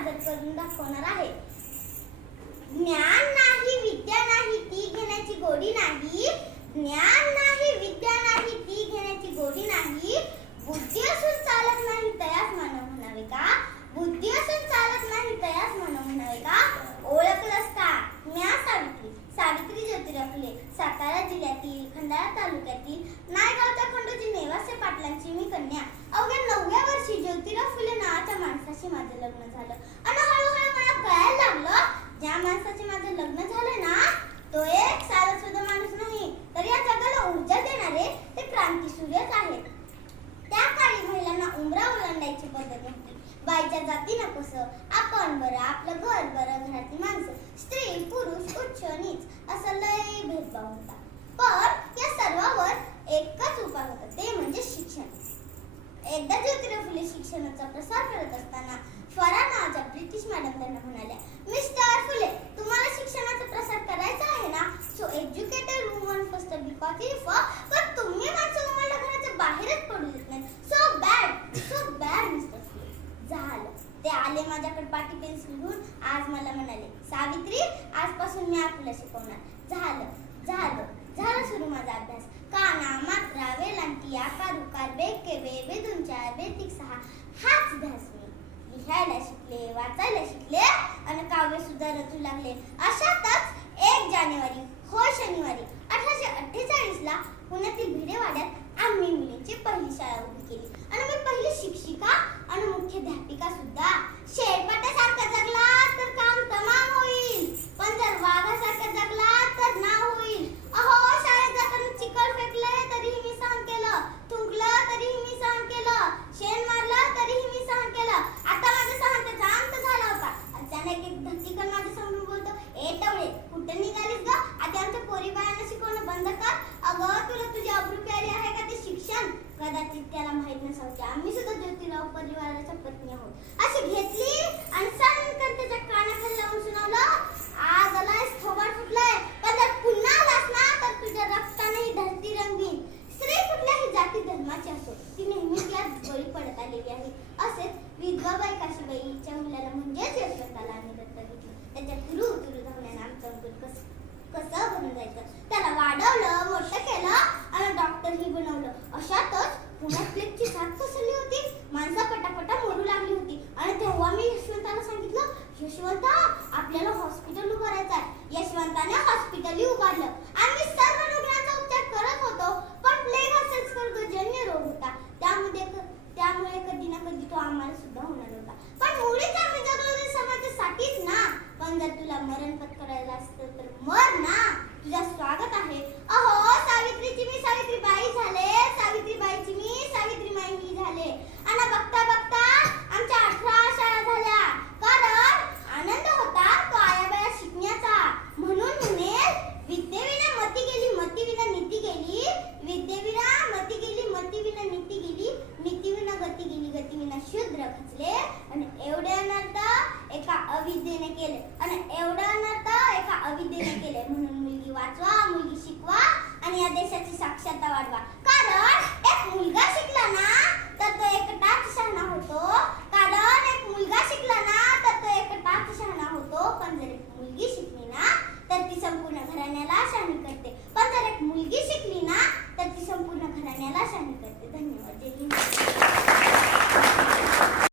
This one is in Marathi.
सादर करून दाखवणार आहे. ज्ञान नाही विद्या नाही ती घेण्याची गोडी नाही. ज्ञान नाही विद्या नाही ती घेण्याची गोडी नाही बुद्धी असून चालत नाही तयास मानव म्हणावे का बुद्धी असून चालत नाही तयास मानव म्हणावे का ओळखलंस का म्या सावित्री सावित्री ज्योतिराव फुले सातारा जिल्ह्यातील खंडाळा तालुक्यातील नायगावच्या खंडोजी नेवासे पाटलांची मी कन्या अवघ्या नवव्या वर्षी ज्योतिराव फुले नावाच्या माणसाशी माझं लग्न झालं आणि हळूहळू मला कळायला लागलं ज्या माणसाचे माझं लग्न झालं ना तो एक सारस्वत माणूस नाही तर या जगाला ऊर्जा देणारे ते क्रांती सूर्यच आहेत त्या काळी महिलांना उमरा पद्धत नव्हती. बाईच्या जाती नकोस आपण बरं आपलं घर बरं घरातली माणसं. स्त्री पुरुष उच्च नीच. असं लय भेदभाव होता. पण या सर्वावर एकच उपाय होता. ते म्हणजे शिक्षण. एकदा ज्योतिराव फुले शिक्षणाचा प्रसार करत असताना स्वरा नावाच्या ब्रिटिश मॅडम त्यांना म्हणाल्या मिस्टर माझ्याकडे पाटी पेन्सिल घेऊन आज मला म्हणाले सावित्री आजपासून मी आपल्याला शिकवणार. झालं झालं झालं सुरू माझा अभ्यास. काना मात्रा वेलांटी आकार उकार बेके बे बेदून चार बेतिक सहा हाच अभ्यास मी. लिहायला शिकले वाचायला शिकले आणि काव्य सुद्धा रचू लागले. अशातच एक जानेवारी हो शनिवारी आम्ही सुद्धा ज्योतिराव परिवाराच्या पत्नी आहोत. अशी घेतली आणि सणकन त्याच्या कानाखाली लावून सुनावलं. आज आलायस थोबाड फुटलाय. पण जर पुन्हा आलास ना तर तुझ्या रक्ताने ही धरती रंगवीन स्त्री कुठल्याही जाती धर्माची असो ती नेहमीच यात बळी पडत आलेली आहे. असेच विधवाबाई काशीबाईच्या मुलाला म्हणजेच यशवंताला आम्ही दत्तक घेतली. त्याच्या तुरु तुरु धावण्यानं आमचं अंकुर कसं यशवंत आपल्याला हॉस्पिटल उभारायचं आहे. यशवंताने हॉस्पिटलही उभारलं. आम्ही सर्व रुग्णांचा उपचार करत होतो पण प्लेग हा संसर्गजन्य रोग होता. त्यामध्ये त्यामुळे कधी ना कधी तो आम्हाला सुद्धा होणार होता. पण मुळीच आम्ही जगलो समाजासाठीच ना. पण जर तुला मरण पत्करायला असतं तर खचले आणि एवढे अनर्थ एका अविद्येने केले. आणि एवढा अनर्थ एका अविद्येने केले. म्हणून मुलगी वाचवा